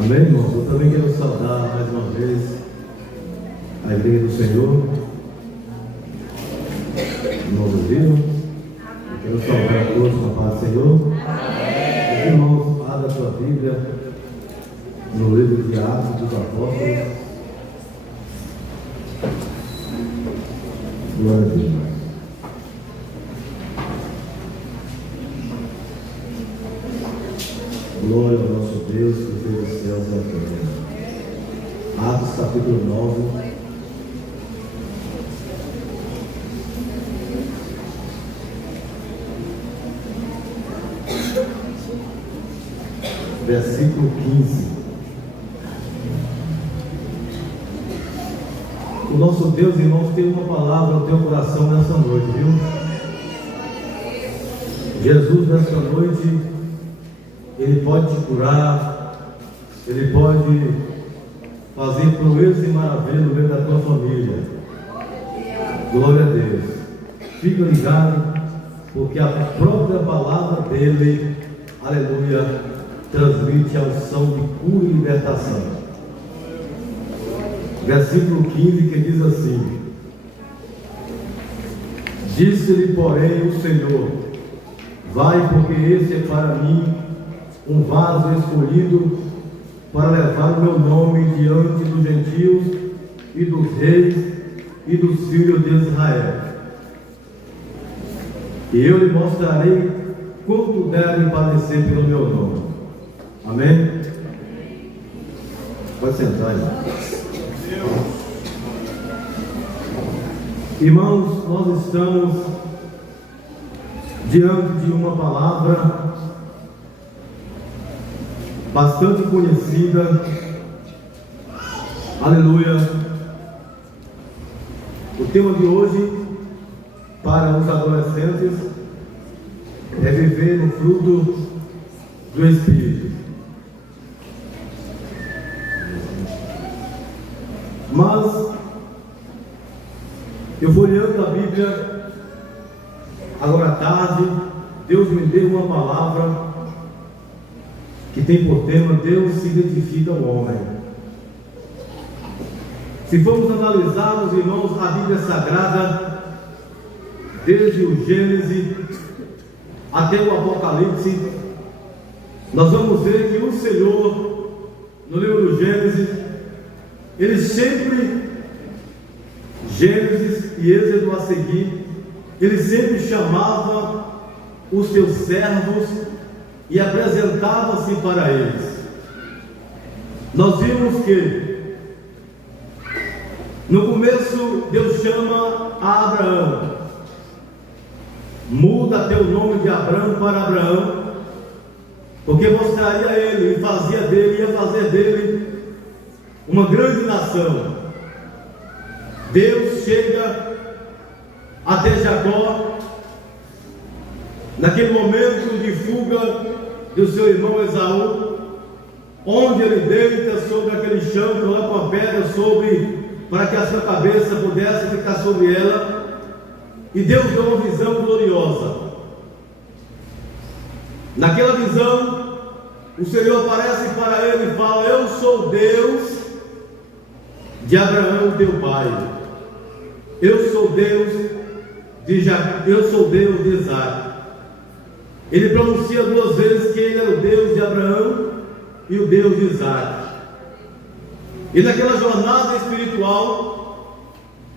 Amém, irmãos? Eu também quero saudar mais uma vez a igreja do Senhor, em nome do Deus. Eu quero saudar a todos na paz do Senhor. Amém. Irmãos, abra a sua Bíblia no livro de Atos dos Apóstolos. Glória a Deus. Glória ao nosso Deus que fez os céus e a terra. Atos capítulo 9. Versículo 15. O nosso Deus, irmãos, tem uma palavra no teu coração nessa noite, viu? Jesus, nessa noite, Ele pode te curar, Ele pode fazer proezas e maravilhas no meio da tua família. Glória a Deus. Fica ligado, porque a própria palavra dEle, aleluia, transmite a unção de cura e libertação. Versículo 15, que diz assim: Disse-lhe, porém, o Senhor: Vai, porque esse é para mim um vaso escolhido para levar o meu nome diante dos gentios e dos reis e dos filhos de Israel. E eu lhe mostrarei quanto deve padecer pelo meu nome. Amém? Pode sentar, irmão. Irmãos, nós estamos diante de uma palavra bastante conhecida, aleluia. O tema de hoje para os adolescentes é viver no fruto do Espírito. Mas eu folheando a Bíblia agora à tarde, Deus me deu uma palavra que tem por tema: Deus se identifica ao homem. Se formos analisar, os irmãos, a Bíblia Sagrada, desde o Gênesis até o Apocalipse, nós vamos ver que o Senhor, no livro do Gênesis, ele sempre, Gênesis e Êxodo a seguir, ele sempre chamava os seus servos e apresentava-se para eles. Nós vimos que no começo Deus chama a Abraão: muda teu nome de Abraão para Abraão, porque mostraria a ele e ia fazer dele uma grande nação. Deus chega até Jacó, naquele momento de fuga do seu irmão Esaú, onde ele deita sobre aquele chão, coloca uma pedra para que a sua cabeça pudesse ficar sobre ela, e Deus deu uma visão gloriosa. Naquela visão, o Senhor aparece para ele e fala: eu sou Deus de Abraão, teu pai. Eu sou Deus de Isaac. Ele pronuncia duas vezes que ele era o Deus de Abraão e o Deus de Isaac. E naquela jornada espiritual,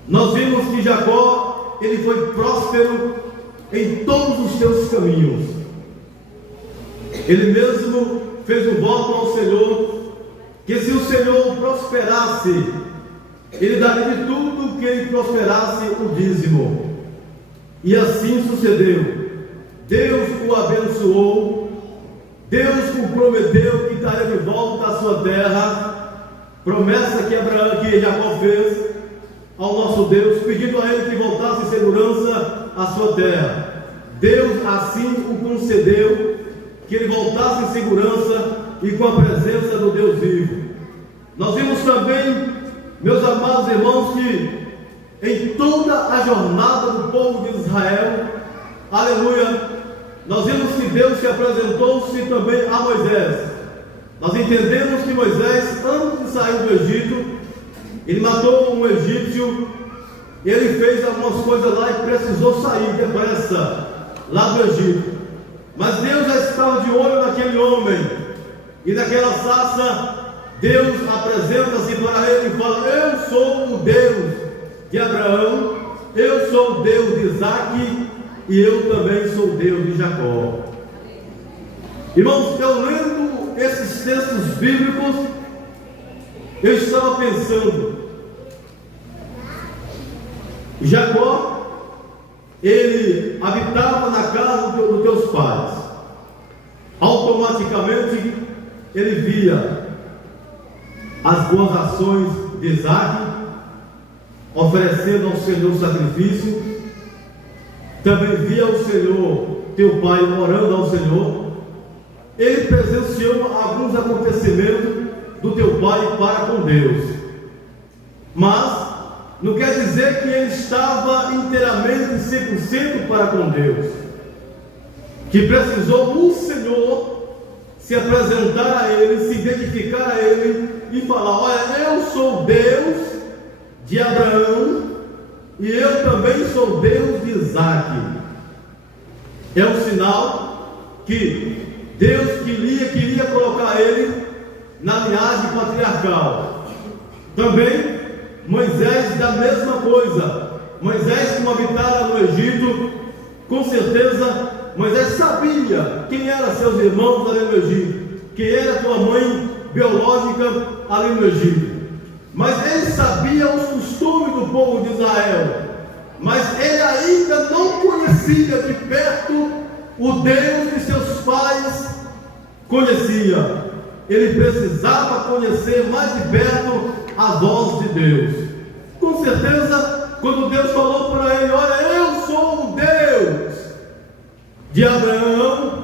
nós vimos que Jacó, ele foi próspero em todos os seus caminhos. Ele mesmo fez um voto ao Senhor, que se o Senhor prosperasse, ele daria de tudo que ele prosperasse o dízimo. E assim sucedeu. Deus o abençoou, Deus o prometeu que daria de volta à sua terra, promessa que Jacó fez ao nosso Deus, pedindo a ele que voltasse em segurança à sua terra. Deus assim o concedeu, que ele voltasse em segurança e com a presença do Deus vivo. Nós vimos também, meus amados irmãos, que em toda a jornada do povo de Israel, aleluia, nós vimos que Deus se apresentou-se também a Moisés. Nós entendemos que Moisés, antes de sair do Egito, ele matou um egípcio, ele fez algumas coisas lá e precisou sair depressa lá do Egito. Mas Deus já estava de olho naquele homem, e naquela sarça, Deus apresenta-se para ele e fala: eu sou o Deus de Abraão, eu sou o Deus de Isaque, e eu também sou o Deus de Jacó. Irmãos, eu lendo esses textos bíblicos, eu estava pensando, Jacó, ele habitava na casa dos teus pais. Automaticamente ele via as boas ações de Isaque, oferecendo ao Senhor sacrifício. Também via o Senhor, teu pai, orando ao Senhor. Ele presenciou alguns acontecimentos do teu pai para com Deus, mas não quer dizer que ele estava inteiramente 100% para com Deus, que precisou o Senhor se apresentar a ele, se identificar a ele e falar: olha, eu sou Deus de Abraão e eu também sou Deus de Isaque. É um sinal que Deus queria colocar ele na linhagem patriarcal. Também Moisés, da mesma coisa. Moisés, como habitara no Egito, com certeza Moisés sabia quem eram seus irmãos ali no Egito, quem era tua mãe biológica ali no Egito. Mas ele sabia os costumes do povo de Israel, mas ele ainda não conhecia de perto o Deus que seus pais conhecia. Ele precisava conhecer mais de perto a voz de Deus. Com certeza, quando Deus falou para ele: olha, eu sou o Deus de Abraão,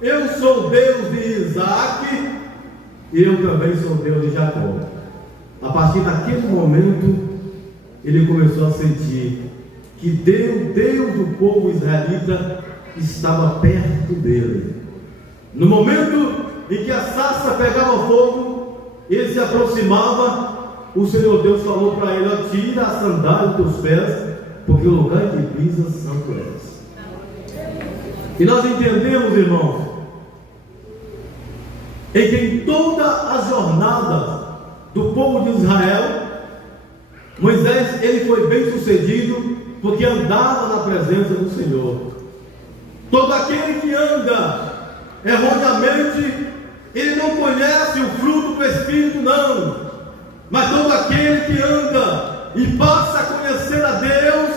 eu sou o Deus de Isaque, e eu também sou o Deus de Jacó. A partir daquele momento, ele começou a sentir que Deus do povo israelita estava perto dele. No momento em que a sarça pegava fogo, ele se aproximava, o Senhor Deus falou para ele: tira a sandália dos teus pés, porque o lugar em que pisas santo és. E nós entendemos, irmãos, em que em todas as jornadas do povo de Israel, Moisés, ele foi bem sucedido, porque andava na presença do Senhor. Todo aquele que anda erroneamente, ele não conhece o fruto do Espírito, não. Mas todo aquele que anda e passa a conhecer a Deus,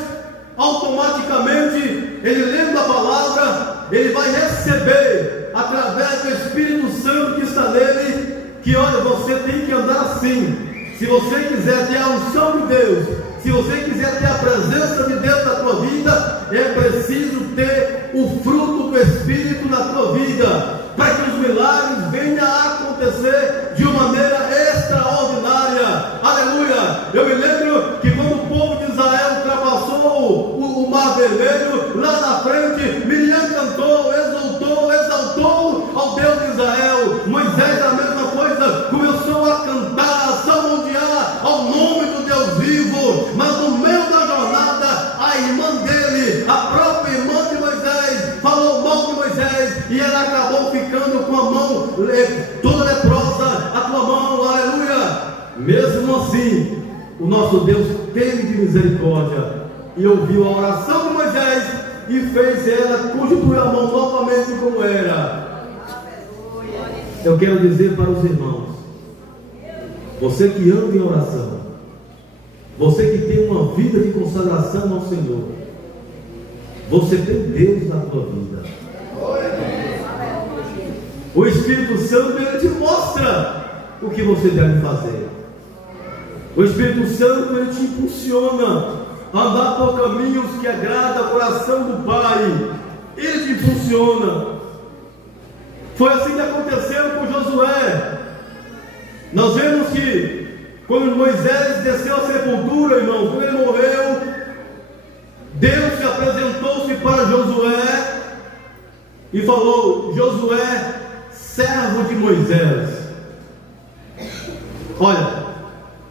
automaticamente, ele lendo a palavra, ele vai receber através do Espírito Santo que está nele, que olha, você tem que andar assim. Se você quiser ter a unção de Deus, se você quiser ter a presença de Deus na tua vida, é preciso ter o fruto do Espírito na tua vida, para que os milagres venham a acontecer de uma maneira extraordinária. Aleluia! Eu me lembro que quando o povo de Israel ultrapassou o Mar Vermelho, lá na frente, Miriam cantou, exaltou ao Deus de Israel. Moisés, a mesma coisa, começou a cantar, a salmodiar ao nome do Deus vivo. Mas no meio da jornada, a irmã dele, a própria irmã de Moisés, falou mal de Moisés, e ela acabou ficando com a mão toda leprosa, a tua mão, aleluia. Mesmo assim, o nosso Deus teve de misericórdia e ouviu a oração de Moisés e fez ela constituir a mão novamente como era. Eu quero dizer para os irmãos, você que anda em oração, você que tem uma vida de consagração ao Senhor, você tem Deus na tua vida. O Espírito Santo, ele te mostra o que você deve fazer. O Espírito Santo, ele te impulsiona a andar por caminhos que agradam o coração do Pai. Ele te impulsiona. Foi assim que aconteceu com Josué. Nós vemos que quando Moisés desceu à sepultura, irmãos, quando ele morreu, Deus se apresentou-se para Josué e falou: Josué, servo de Moisés, Olha,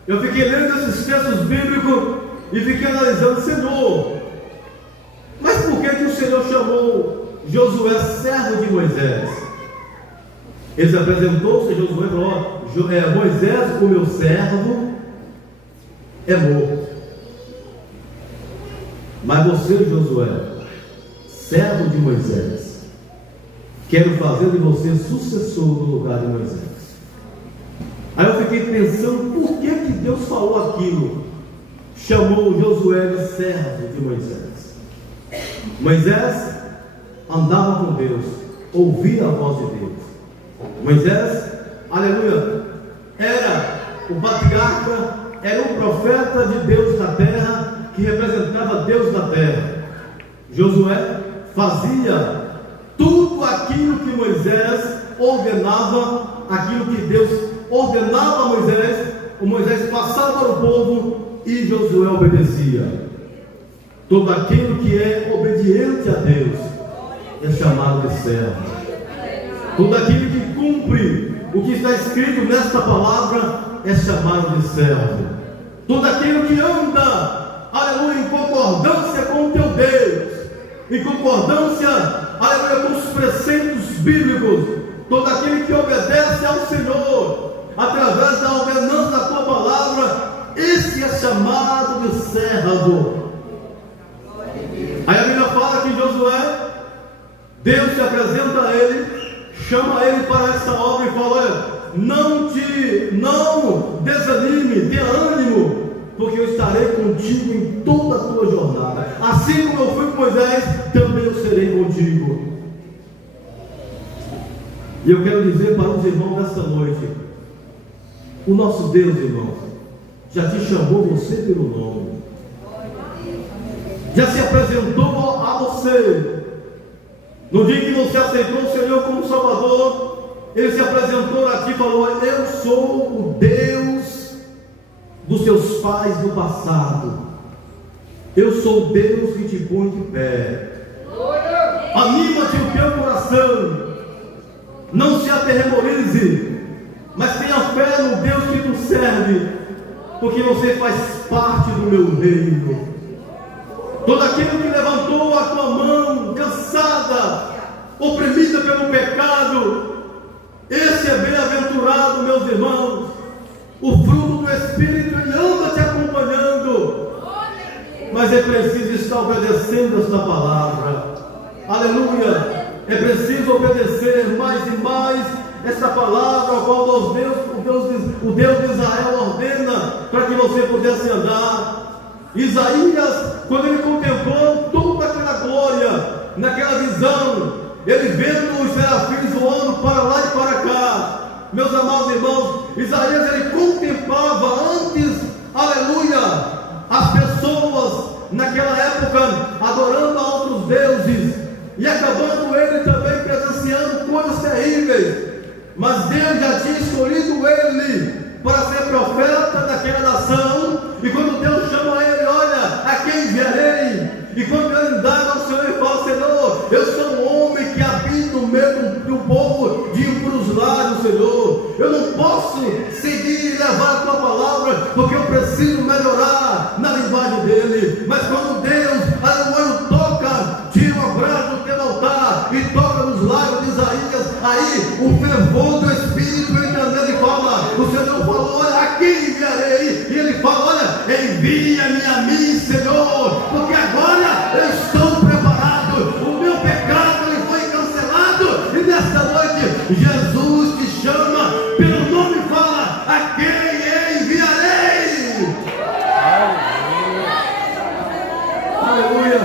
eu fiquei lendo esses textos bíblicos e fiquei analisando, Senhor, mas por que o Senhor chamou Josué servo de Moisés? Ele se apresentou-se a Josué e falou: Moisés, o meu servo, é morto. Mas você, Josué, servo de Moisés, quero fazer de você sucessor no lugar de Moisés. Aí eu fiquei pensando, por que Deus falou aquilo? Chamou Josué de servo de Moisés. Moisés andava com Deus, ouvia a voz de Deus. Moisés, aleluia, era o patriarca, era o profeta de Deus na terra, que representava Deus na terra. Josué fazia tudo aquilo que Moisés ordenava, aquilo que Deus ordenava a Moisés, o Moisés passava para o povo e Josué obedecia. Todo aquilo que é obediente a Deus é chamado de servo. Todo aquilo que cumpre o que está escrito nesta palavra é chamado de servo. Todo aquilo que anda, aleluia, em concordância com o teu Deus, em concordância, aleluia, com os preceitos bíblicos, todo aquele que obedece ao Senhor, através da ordenança da tua palavra, esse é chamado de servo. Aí a Bíblia fala que Josué, Deus se apresenta a ele, chama ele para essa obra e fala: olha, não desanime, tenha ânimo, porque eu estarei contigo em toda a tua jornada. Assim como eu fui com Moisés, também eu serei contigo. E eu quero dizer para os irmãos nesta noite: o nosso Deus, irmão, já te chamou você pelo nome, já se apresentou a você. No dia que você aceitou o Senhor como Salvador, Ele se apresentou a ti e falou: eu sou o Deus dos teus pais do passado, eu sou o Deus que te põe de pé. Anima-te o teu coração, não se aterrorize, mas tenha fé no Deus que tu serve, porque você faz parte do meu reino. Todo aquele que levantou a tua mão cansada, oprimida pelo pecado, esse é bem-aventurado, meus irmãos. O fruto do Espírito, ele anda te acompanhando, mas é preciso estar obedecendo esta palavra. Aleluia. É preciso obedecer mais e mais esta palavra, a qual o Deus de Israel ordena para que você pudesse andar. Isaías, quando ele contemplou toda aquela glória, naquela visão, ele vendo os serafins voando para lá e para cá, meus amados irmãos, Isaías, ele contemplava antes, aleluia, as pessoas naquela época adorando a outros deuses, e acabando ele também presenciando coisas terríveis. Mas Deus já tinha escolhido ele para ser profeta daquela nação. E quando Deus chama ele, olha, a quem enviarei? E quando ele indaga ao Senhor e fala: Senhor, eu sou um homem que habita no meio do povo de impros lábios, Senhor. Eu não posso seguir e levar a tua palavra, porque eu preciso melhorar na linguagem dele. Mas quando Deus, aleluia, toca, tira o abraço do teu altar e toca nos lábios de Isaías, aí o fervor do Espírito entra nele e fala: o Senhor falou, olha, a quem enviarei? E ele fala: olha, envia-me a mim, Senhor, porque agora eu estou preparado, o meu pecado ele foi cancelado, e nesta noite Jesus te chama pelo nome e fala: a quem enviarei? Aleluia.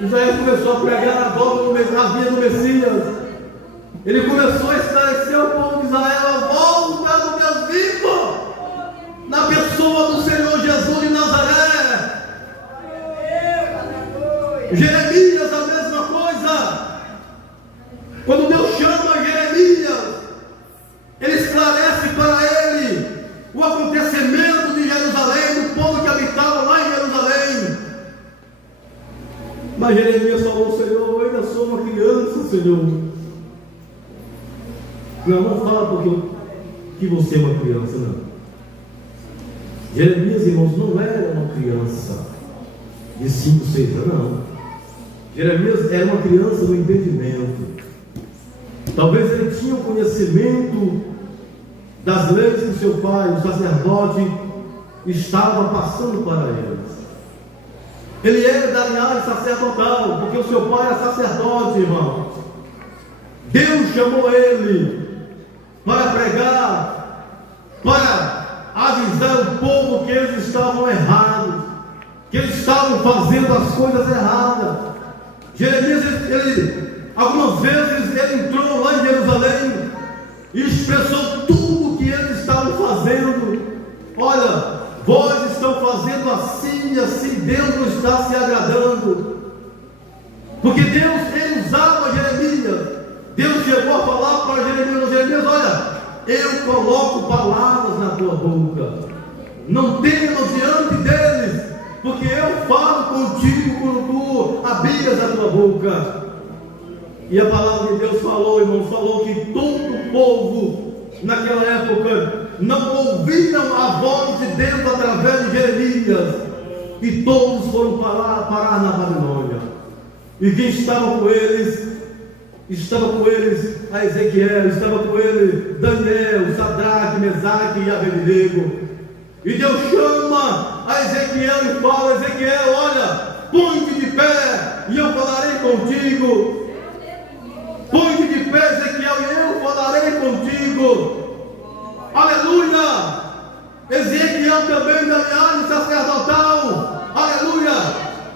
Isaías começou a pregar a vinda do Messias. Ele começou a esclarecer o povo de Israel a volta do Deus vivo, na pessoa do Senhor Jesus de Nazaré. Jeremias, a mesma coisa. Quando Deus chama Jeremias, ele esclarece para ele o acontecimento de Jerusalém, do povo que habitava lá em Jerusalém. Mas Jeremias falou: Senhor, eu ainda sou uma criança, Senhor. Não fala, porque que você é uma criança, não. Jeremias, irmãos, não era uma criança de 5, 6 anos, não. Jeremias era uma criança no entendimento. Talvez ele tinha o conhecimento das leis que seu pai, o sacerdote, estava passando para eles. Ele era da linhagem sacerdotal, porque o seu pai era sacerdote, irmão. Deus chamou ele para pregar, para avisar o povo que eles estavam errados, que eles estavam fazendo as coisas erradas. Jeremias, algumas vezes ele entrou lá em Jerusalém e expressou tudo o que eles estavam fazendo. Olha, vós estão fazendo assim e assim, Deus não está se agradando. Porque Deus, ele usava Jeremias. Deus chegou a falar para Jeremias, olha, eu coloco palavras na tua boca, não temas diante deles, porque eu falo contigo quando tu abrigas a tua boca. E a palavra de Deus falou, irmãos, falou que todo o povo naquela época não ouviram a voz de Deus através de Jeremias, e todos foram parar na Babilônia. E quem estava com eles a Ezequiel, estava com ele Daniel, Sadraque, Mesaque e Abednego. E Deus chama a Ezequiel e fala: Ezequiel, olha, põe-te de pé e eu falarei contigo. Põe-te de pé, Ezequiel, e eu falarei contigo. Aleluia! Ezequiel também da linhagem sacerdotal. Aleluia!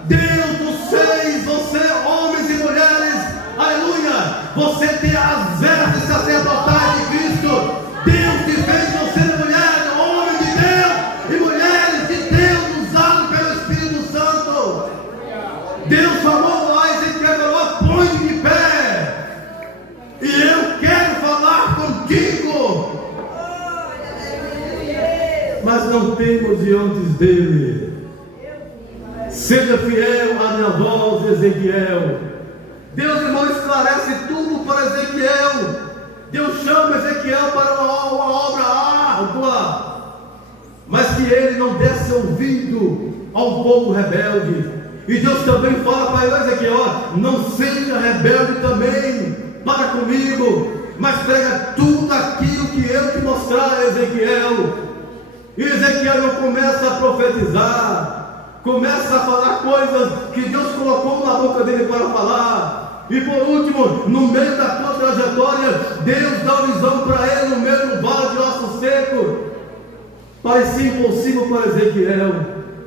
Deus dos seis, você, homens e mulheres, aleluia! Você tem as vestes sacerdotais de Cristo. Deus te fez você mulher, homem de Deus e mulheres de Deus, usados pelo Espírito Santo. Deus falou lá, Ezequiel falou: põe de pé e eu quero falar contigo. Mas não temos diante dele. Seja fiel à minha voz, Ezequiel. Deus, irmão, esclarece tudo para Ezequiel. Deus chama Ezequiel para uma obra árdua, mas que ele não desse ouvido ao povo rebelde. E Deus também fala para ele: Ezequiel, não seja rebelde também para comigo, mas prega tudo aquilo que eu te mostrar, Ezequiel. E Ezequiel não começa a profetizar, começa a falar coisas que Deus colocou na boca dele para falar. E por último, no meio da tua trajetória, Deus dá visão para ele no meio do vale de ossos secos. Parecia impossível para Ezequiel,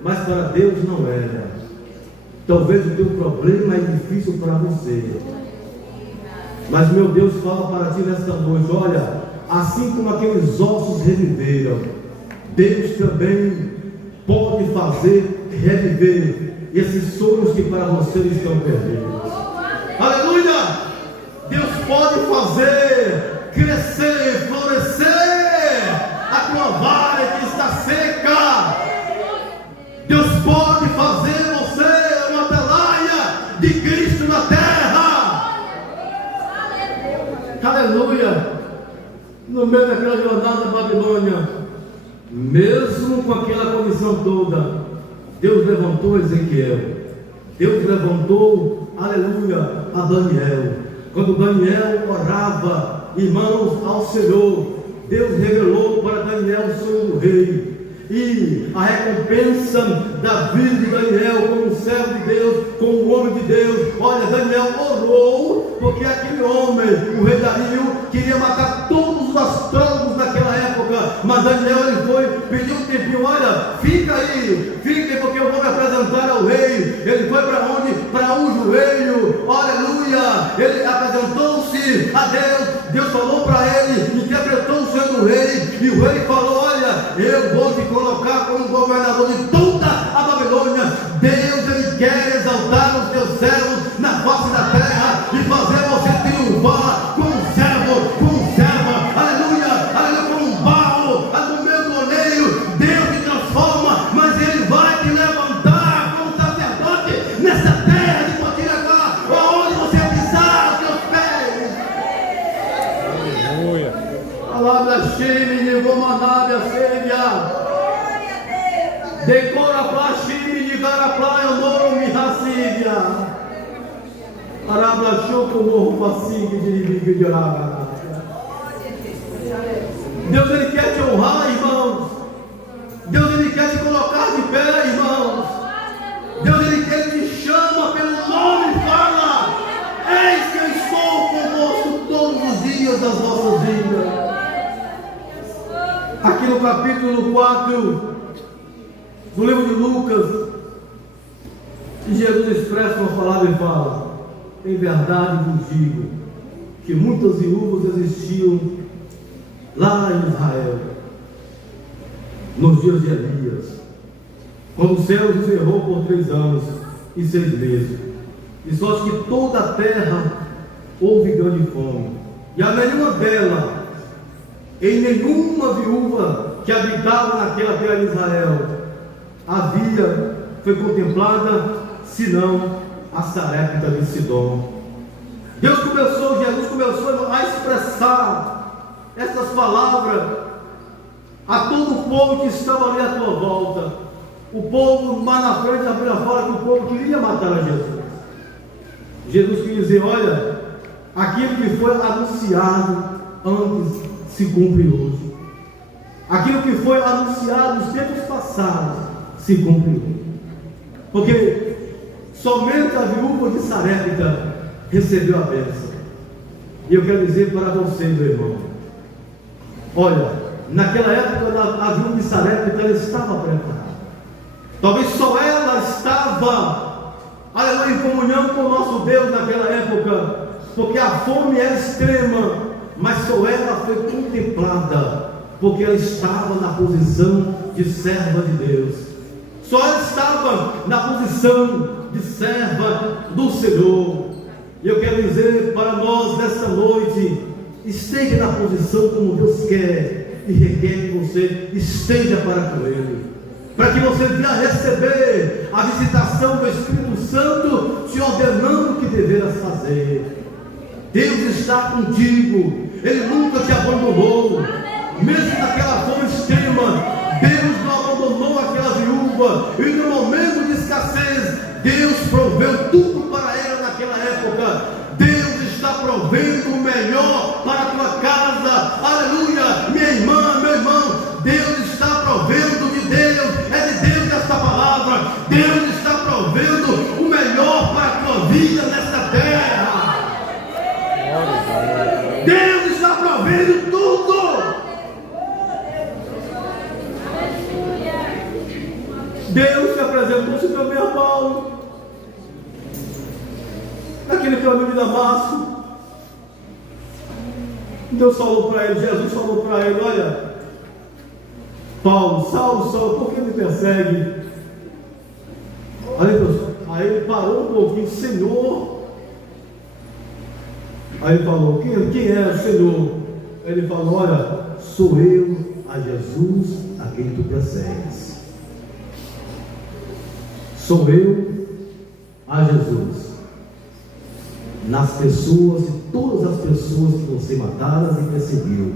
mas para Deus não era. Talvez o teu problema é difícil para você, mas meu Deus fala para ti nesta noite: olha, assim como aqueles ossos reviveram, Deus também pode fazer reviver esses sonhos que para você estão perdidos. Aleluia! Deus pode fazer crescer, florescer a tua vara que está seca. Deus pode fazer você uma atalaia de Cristo na terra. Aleluia! No meio daquela jornada da Babilônia, mesmo com aquela condição toda, Deus levantou Ezequiel. Deus levantou, aleluia, a Daniel. Quando Daniel orava, irmãos, ao Senhor, Deus revelou para Daniel o sonho do rei. E a recompensa da vida de Daniel como servo de Deus, como homem de Deus. Olha, Daniel orou, porque aquele homem, o rei Dario, queria matar todos os astrólogos daquela época. Mas Daniel, ele foi, pediu um tempinho: olha, fica aí, porque eu vou me apresentar ao rei. Ele foi para onde? Para um joelho, aleluia. Ele apresentou-se a Deus. Deus falou para ele, interpretou o sonho do rei. E o rei falou: olha, eu vou te colocar como governador de toda a Babilônia. Deus, ele quer exaltar os teus servos na face da terra e fazer você triunfar como serva, aleluia, aleluia, como um barro, no meio do oleiro. Deus te transforma, mas ele vai te levantar como sacerdote nessa terra de Potiraguá, aonde você pisar os teus pés. Aleluia. Palavra cheia, Romanária Sêvia. Decora Plashimi de Garaplaia, Noro Mihacília. Arabla Choco Morro Passingue de Libiga de Arabra. Deus, Ele quer te honrar, irmãos. Deus, Ele quer te colocar de pé, irmãos. Deus, Ele te chama pelo nome e fala: eis que eu estou convosco todos os dias das vossas vidas. Aqui no capítulo 4 do livro de Lucas, Jesus expressa uma palavra e fala: em verdade vos digo que muitas viúvas existiam lá em Israel, nos dias de Elias, quando o céu encerrou por 3 anos e 6 meses, e só que toda a terra houve grande fome, e a nenhuma dela, em nenhuma viúva que habitava naquela terra de Israel, foi contemplada, senão a Sarepta de Sidom. Jesus começou a expressar essas palavras a todo o povo que estava ali à tua volta. O povo, mais na frente, abriu fora que o povo queria matar a Jesus. Jesus queria dizer: olha, aquilo que foi anunciado antes se cumpre hoje. Aquilo que foi anunciado nos tempos passados se cumpre hoje. Porque somente a viúva de Sarepta recebeu a bênção. E eu quero dizer para você, meu irmão, olha, naquela época a viúva de Sarepta ela estava preparada. Talvez só ela estava em comunhão com o nosso Deus naquela época, porque a fome era extrema, mas só ela foi contemplada, porque ela estava na posição de serva de Deus. Só ela estava na posição de serva do Senhor. E eu quero dizer para nós nesta noite: esteja na posição como Deus quer e requer que você esteja para com Ele, para que você venha receber a visitação do Espírito Santo te ordenando o que deverás fazer. Deus está contigo, Ele nunca te abandonou, mesmo naquela fome extrema. Deus não abandonou aquela viúva, e no momento de escassez Deus proveu tudo para ela naquela época. Deus está provendo o melhor para a tua casa. Aleluia, minha irmã, meu irmão, Deus está provendo de Deus, é de Deus esta palavra. Deus está provendo o melhor para a tua vida nesta terra. Deus está provendo tudo. Deus se apresentou-se também a Paulo naquele caminho de Damasco. Deus falou para ele, Jesus falou para ele: olha, Paulo, Saulo, Saulo, por que me persegue? Aí ele parou um pouquinho: Senhor. Aí ele falou: quem é o Senhor? Aí ele falou: olha, sou eu, a Jesus a quem tu persegues. Sou eu, a Jesus, nas pessoas e todas as pessoas que você mataram e perseguiu.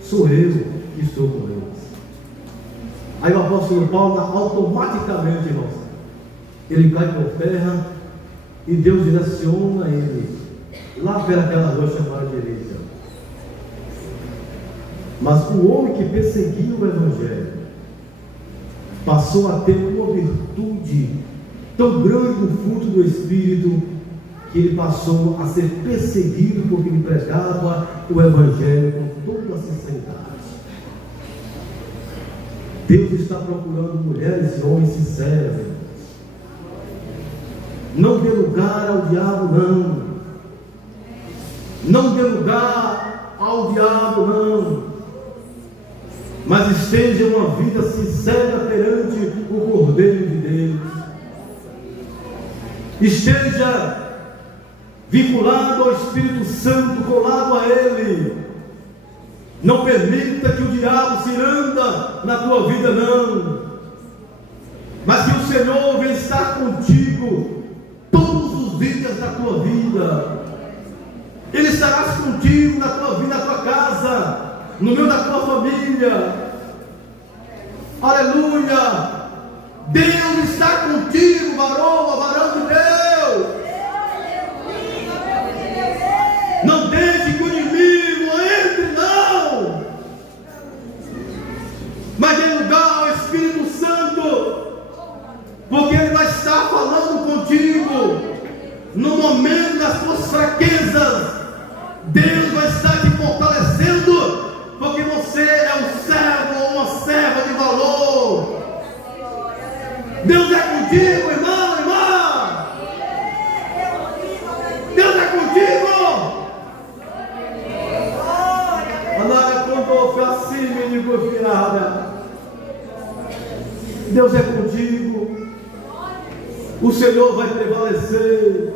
Sou eu que estou com eles. Aí o apóstolo Paulo, automaticamente, irmãos, ele cai por terra e Deus direciona ele lá pelaquela rua chamada direita. Mas o homem que perseguia o Evangelho passou a ter uma virtude tão grande no fruto do Espírito, que ele passou a ser perseguido porque ele pregava o Evangelho com toda a sinceridade. Deus está procurando mulheres e homens sinceros. Não dê lugar ao diabo, não. Não dê lugar ao diabo, não. Mas esteja uma vida sincera perante o Cordeiro de Deus. Esteja vinculado ao Espírito Santo, colado a Ele. Não permita que o diabo se anda na tua vida, não. Mas que o Senhor venha estar contigo todos os dias da tua vida. Ele estará contigo na tua vida, na tua casa, no meio da tua família. Aleluia! Deus está contigo, varão, varão de Deus. Não deixe que o inimigo entre, não. Mas dê lugar ao Espírito Santo, porque Ele vai estar falando contigo no momento das tuas fraquezas. Deus vai estar te fortalecendo, porque você é um servo ou uma serva de valor. Deus é contigo, irmão, irmã. Deus é contigo. Andara quando assim me digo virada. Deus é contigo. O Senhor vai prevalecer.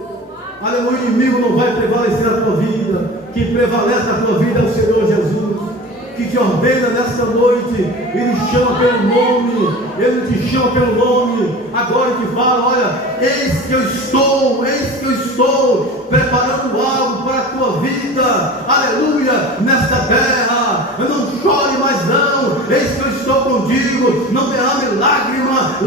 Aleluia, o inimigo não vai prevalecer na tua vida. Quem prevalece na tua vida é o Senhor Jesus, que te ordena nesta noite. Ele chama pelo nome. Ele te chama pelo nome. Agora te fala: olha, eis que eu estou preparando algo para a tua vida. Aleluia, nesta terra. Não chore mais não. Eis que eu estou contigo. Não derrame lágrima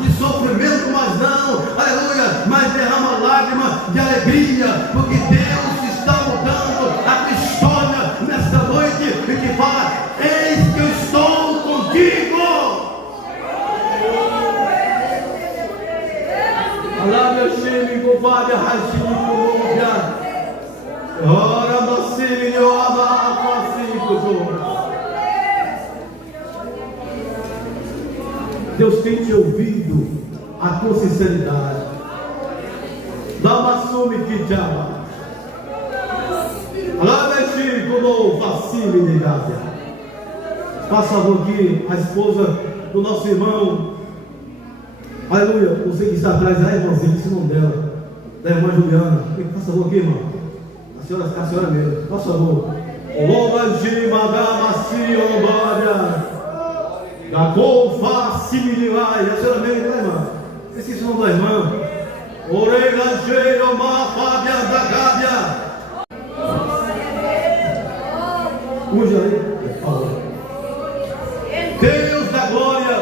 de sofrimento mais não. Aleluia, mas derrama lágrima de alegria, porque Deus está mudando a tua história nesta noite e te fala: eis que eu estou contigo. Alá Shemi Govadia Hashimi Kurubia. Ora Massimi Yoama Afasico. Deus tem te ouvido a tua sinceridade. Lamassumi Kijama. Alá Meshi Kuno Fasimi Negadia. Faça favor aqui, a esposa do nosso irmão. Aleluia, você que está atrás, a irmãzinha, esse nome dela, da irmã Juliana. Faça favor aqui, irmã. A senhora mesmo, faça favor. Lobanji Magamasi Ombária. Da Golfa Similai. A senhora mesmo, né, irmã? Esqueci o nome da irmã. Orega Cheiro Mafábia da Gábia. Puxa aí, por favor. Deus da glória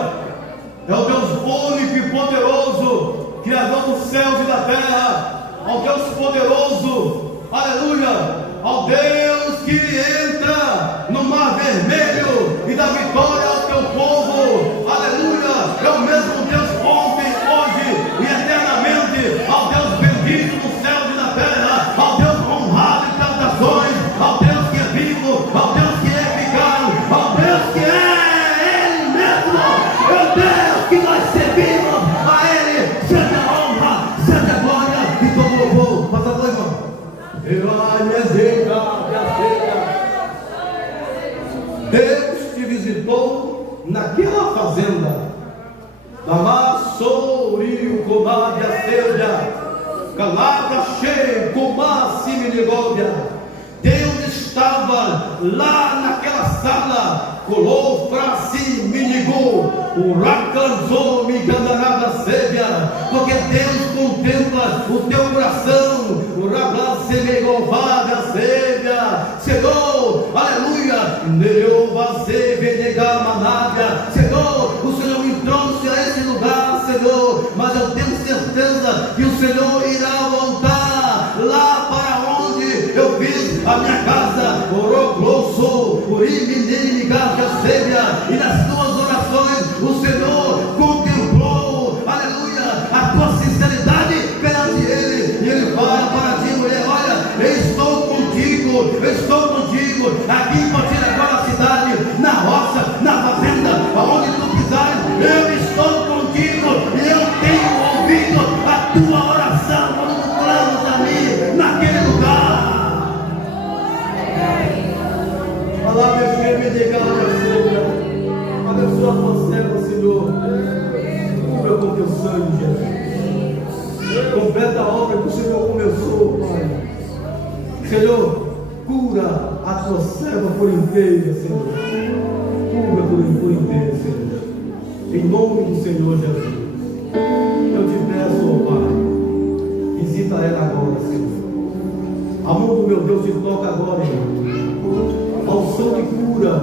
é o Deus único e poderoso, Criador dos céus e da terra, ao Deus poderoso, aleluia, ao Deus que entra no mar vermelho e dá vitória ao teu povo, aleluia, é o mesmo Deus ontem, hoje e eternamente, ao Deus bendito dos céus e da terra, ao Deus honrado em cantações, ao Deus que é vivo, ao Deus que é eficaz, ao Deus que é Ele mesmo, é o Deus que nós servimos, a Ele seja a honra, seja a glória e todo louvor. Passa a voz, irmão. Deus te visitou naquela fazenda. Damassouriu comádia seja, calabra cheia, comá similigódia. Deus estava lá naquela sala, colou frasi minigou, uracanzou me gandarada sévia, porque Deus contempla o teu coração, urabasemegovada sévia, Senhor, aleluia, neovazevelegamanada, Senhor, o Senhor me trouxe a esse lugar, Senhor, mas eu tenho certeza que o Senhor irá voltar lá para onde eu fiz a minha casa, oroglosso, urimini, gaja sévia, e nas tuas orações o Senhor contemplou, aleluia, a tua sinceridade perante Ele, e Ele fala para ti, mulher: olha, eu estou contigo, aqui em Potiraguá, na cidade, na roça, na fazenda, aonde tu pisares, eu estou contigo, e eu tenho ouvido a tua oração, quando tu clamas a mim, naquele lugar. Olá, meu filho, me diga, Senhor, abençoa a tua serva, Senhor, cubra com teu sangue, Jesus, completa a obra que o Senhor começou, Pai. Senhor, cura a tua serva por inteira, Senhor, cura por inteira, Senhor, em nome do Senhor Jesus. Eu te peço, oh Pai, visita ela agora, Senhor. A mão do meu Deus te toca agora, irmão. A unção de cura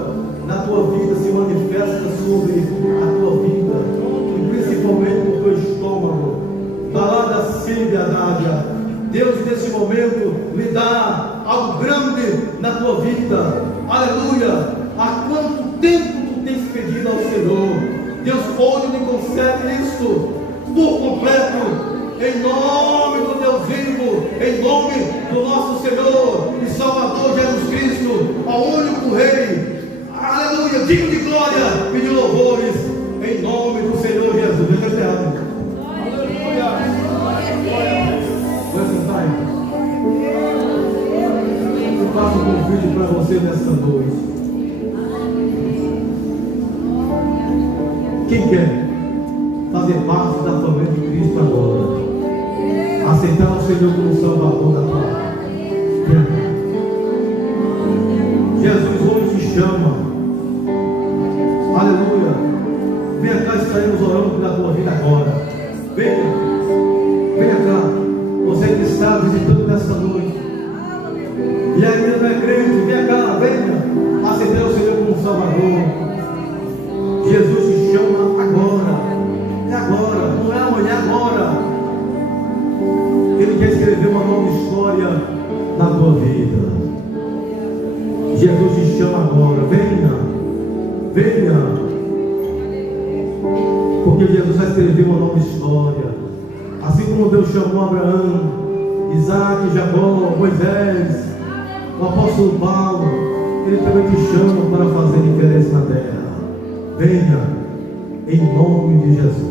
na tua vida se manifesta sobre a tua vida, e principalmente no teu estômago. Balada Sílvia Nádia, Deus nesse momento lhe dá algo grande na tua vida. Aleluia! Há quanto tempo tu tens pedido ao Senhor? Deus pode lhe conceder isto por completo. Em nome do Deus vivo, em nome do nosso Senhor e Salvador Jesus Cristo, ao único Rei, aleluia, digno de glória e de louvores, em nome do Senhor Jesus. Deus é eterno. Aleluia. Vai sentar aí. Eu faço um convite para você nessa noite. Quem quer fazer parte da família de Cristo agora? Aceitar o Senhor como Salvador da tua vida. Jesus hoje te chama. Aleluia. Venha cá, estaremos orando pela tua vida agora. Venha cá. Você que está visitando nessa noite e ainda não é crente, venha cá, venha aceitar o Senhor como Salvador. Jesus te chama agora. É agora, não é amanhã, é agora. Ele quer escrever uma nova história na tua vida. Jesus te chama agora. Venha. Porque Jesus vai escrever uma nova história. Assim como Deus chamou Abraão, Isaac, Jacó, Moisés, o apóstolo Paulo, Ele também te chama para fazer diferença na terra. Venha, em nome de Jesus.